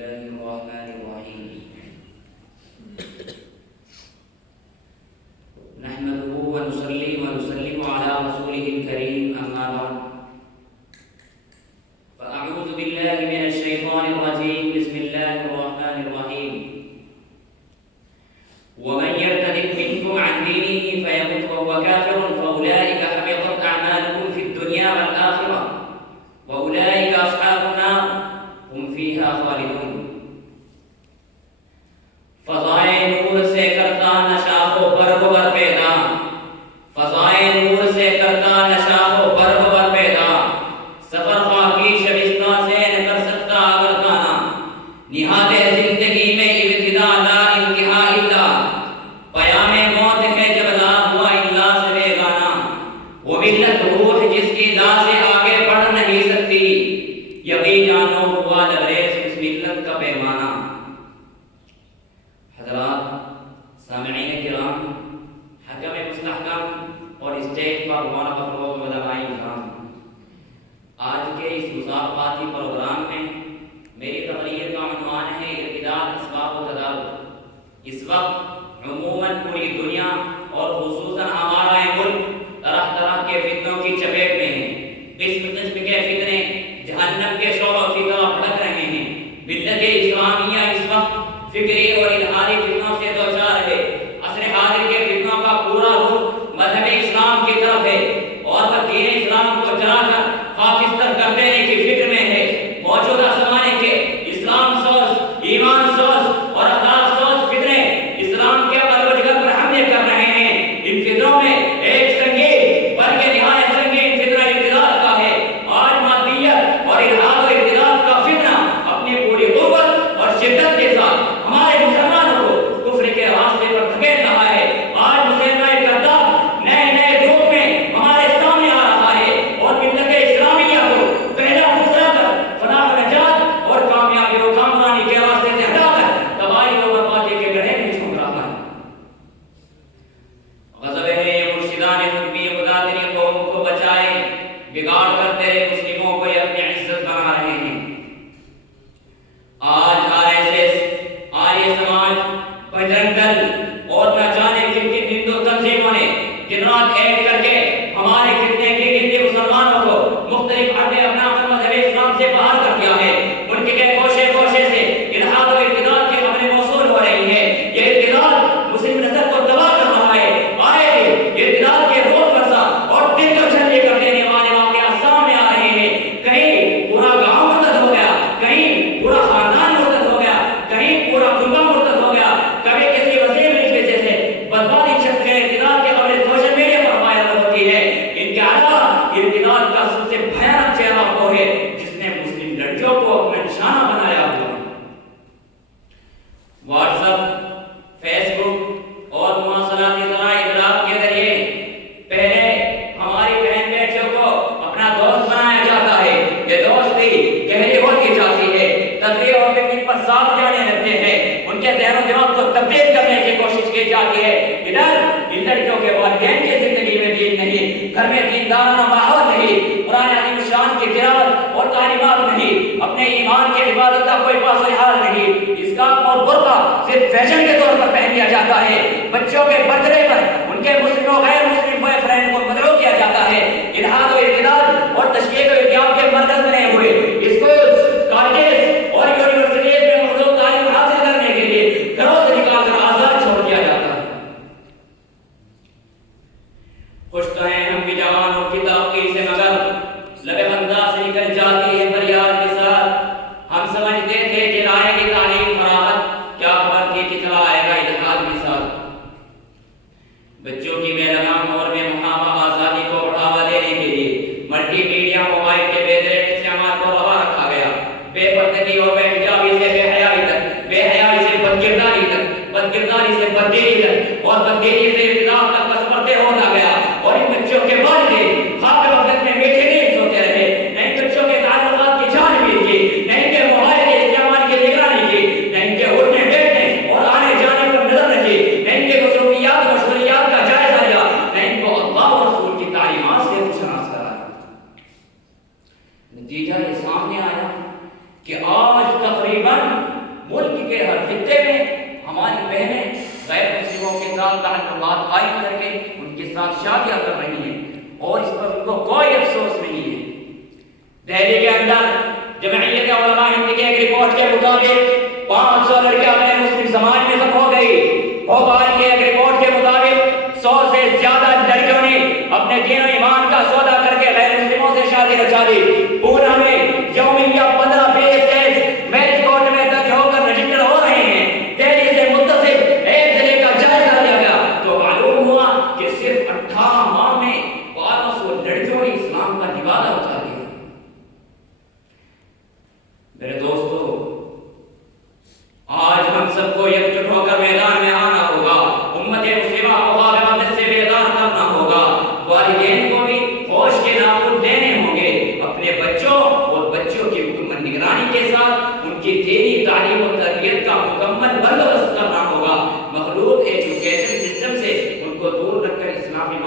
الله الرحمن الرحيم نحمده ونصلي ونسلم على رسوله الكريم أما بعد فأعوذ بالله من الشيطان الرجيم بسم الله الرحمن الرحيم ومن يرتد منكم عن دينه فيمت وهو كافر فأولئك حبطت أعمالكم في الدنيا والآخرة وأولئك أصحاب النار هم فيها خالدون فضائے نور سے کرتا نشاخ و برق بر پیدا فضائے نور سے کرتا نشاخ و برق بر پیدا سفر خاکی شبستہ سے نہ کر سکتا اگر گانا نہاد زندگی میں ابتدا لا انتہا الا پیام موت ہے جب لا ہوا الا سے بیگانا وہ ملت روح جس کی لا سے آگے بڑھ نہیں سکتی یقین جانو ہوا لبریز اس ملت کا پیمانہ حضرات سامعین کرام حکم مستحکم اور اسٹیج پر معرفت علماء کرام آج کے اس مسابقاتی پروگرام میں میری تقریر کا عنوان ہے ارتداد اسباب و تدارک اس وقت عموماً پوری دنیا اور خصوصاً ہمارا ملک طرح طرح کے فتنوں کی چپیٹ میں ہے قسم قسم کے فتنے جہنم کے شعلوں کی طرح بھڑک رہے ہیں ملت اسلامیہ اس وقت فکری اور الہاری فتنوں سے دوچار ہے عصر حاضر کے فتنوں کا پورا رخ مذہب اسلام کی طرف ہے اور وہ دین اسلام کو جلا کر خاکستر کر دینے کی فکر میں ہے موجودہ زمانے کے اسلام سوز ایمان سوز اور اخلاق سوز فتنے اسلام کے قلب و جگر پر حملے کر رہے ہیں ان فتنوں میں ایک سنگین بلکہ نہایت سنگین فتنہ ارتداد کا ہے آج مادیت اور الحاد و ارتداد کا فتنہ اپنی پوری قوت اور شدت کے ساتھ ہمارے مسلمانوں کو کفر کے راستے پر دھکیل رہا ہے آج مسلمان کذاب نئے نئے روپ میں ہمارے سامنے آ رہا ہے اور ملت اسلامیہ کو پہلا پھسلا کر فلاح و نجات اور کامیابی و کامرانی کے راستے سے ہٹا کر تباہی و بربادی کے گڑھے میں جھونک رہا ہے غضب ہے یہ مرشدان خطبی خدا تیری قوم کو بچائے بگاڑ کر تیرے مسلموں کو یہ اپنی عزت بنا رہے ہیں آج RSS آریہ سماج بجرنگ دل اور نہ جانے کن کن ہندو تنظیموں نے دن رات ایک کر کے ہمارے کتنے کے گنتی مسلمانوں کو مختلف حربے اپنا مذہب اسلام سے باہر کر دیا ہے ملک کے گوشے گوشے سے الحاد و ارتداد کی خبریں موصول ہو رہی ہیں یہ ارتداد مسلم نسل کو تباہ کر رہا ہے آئے دن ارتداد کے روز فرسا اور دل کو چھلے کر دینے والے واقعات سامنے آ رہے ہیں کہیں پورا گاؤں مرتد ہو گیا کہیں پورا خاندان مرتد ہو گیا کہیں پورا خلبہ مرتد ہو گیا کبھی کسی وسیع وجہ سے بدبادی شخص کے ارتداد کی خبریں سوشل میڈیا پر وائرل ہوتی ہے ان کے علاوہ ارتداد کا سب سے بھیانک چہرہ وہ ہے جس نے مسلم لڑکیوں کو اپنا نشانہ بنایا ہوا ہے واٹس ایپ فیس بک اور مواصلاتی ذرائع ابلاغ کے ذریعے پہلے ہماری بہن بیٹیوں کو اپنا دوست بنایا جاتا ہے یہ دوستی گہری ہوتی جاتی ہے تقریر اور پکنک پر ساتھ جانے لگتے ہیں ان کے ذہن و دماغ کو تبدیل کرنے کی کوشش کی جاتی ہے ادھر ان لڑکیوں کے والدین کی زندگی میں دین نہیں گھر میں دیندارانہ ماحول نہیں قرآن عظیم الشان کی تلاوت اور تعلیمات نہیں اپنے ایمان کی حفاظت کا کوئی پاس و حال نہیں اسکارف اور برقع صرف فیشن کے طور پر پہن لیا جاتا ہے بچوں کے برتھ ڈے پر ان کے مسلم و غیر مسلم بوائے فرینڈ کو مدعو کیا جاتا ہے الحاد و ارتداد اور تشیع و ارتیاب کے مرکز بنے ہوئے اسکولز کالجز اور یونیورسٹیز میں مخلوق تعلیم حاصل کرنے کے لیے گھروں سے نکال کر آزاد چھوڑ دیا جاتا ہے خوش تو ہیں ہم بھی جوانوں کی ترقی سے مگر لب خندہ سے نکل جاتی ہے فریاد کے ساتھ ہم سمجھتے تھے کہ لائے گی تعلیم فراغت کیا خبر تھی کہ چلا آئے گا الحاد کے ساتھ بچوں کی بے لگام اور بے محابہ آزادی کو بڑھاوا دینے کے لیے ملٹی میڈیا موبائل کے بے دریغ استعمال کو روا رکھا گیا بے پردگی اور بے حجابی سے بے حیائی تک بے حیائی سے بدکرداری تک بدکرداری سے بددیری تک اور بددیری سے ارتداد تک بس پردے ہوتا گیا اور ان بچوں کے والدین خواب وقت میں میٹھے نیند سوتے رہے نہ ان بچوں کے تعلقات کی جانچ بھی کی نہ ان کے موبائل کے استعمال کی نگرانی کی نہ ان کے اٹھنے بیٹھنے اور آنے جانے پر نظر رکھی نہ ان کے مصروفیات و مشغولیات کا جائزہ لیا نہ ان کو اللہ و رسول کی تعلیمات سے روشناس کرایا نتیجہ یہ سامنے آیا کہ آج تقریباً کے ہر خطے میں ہماری بہنیں غیر مسلموں کے ساتھ تعلقات قائم کر کے ان کے ساتھ شادیاں کر رہی ہیں اور اس پر ان کو کوئی افسوس نہیں ہے۔ دہلی کے اندر جمعیت علماء ہند کی ایک رپورٹ کے مطابق 500 لڑکیاں غیر مسلم سماج میں ضبط ہو گئی۔ بھوپال کی ایک رپورٹ کے مطابق 100 سے زیادہ لڑکیوں نے اپنے دین و ایمان کا سودا کر کے غیر مسلموں سے شادی رچا لی۔ پورا میں یومیہ 15-20 کیس میرج کورٹ میں درج ہو کر رجسٹر ہو رہے ہیں۔ دہلی سے متصل ایک ضلع کا جائزہ لیا گیا تو معلوم ہوا کہ صرف 18 ماہ میں 1200 لڑکیوں نے اسلام کا نوالہ اٹھا لیا۔ میرے دوستو، آج ہم سب کو یکجٹ ہو کر میدان میں آنا ہوگا، امت مسلمہ کو غفلت سے بیدار کرنا ہوگا، والدین کو بھی ہوش کے ناخن دینے ہوں گے، اپنے بچوں اور بچوں کی مکمل نگرانی کے ساتھ ان کی دینی تعلیم و تربیت کا مکمل بندوبست کرنا ہوگا، مخلوط ایجوکیشن سسٹم سے ان کو دور رکھ کر اسلامی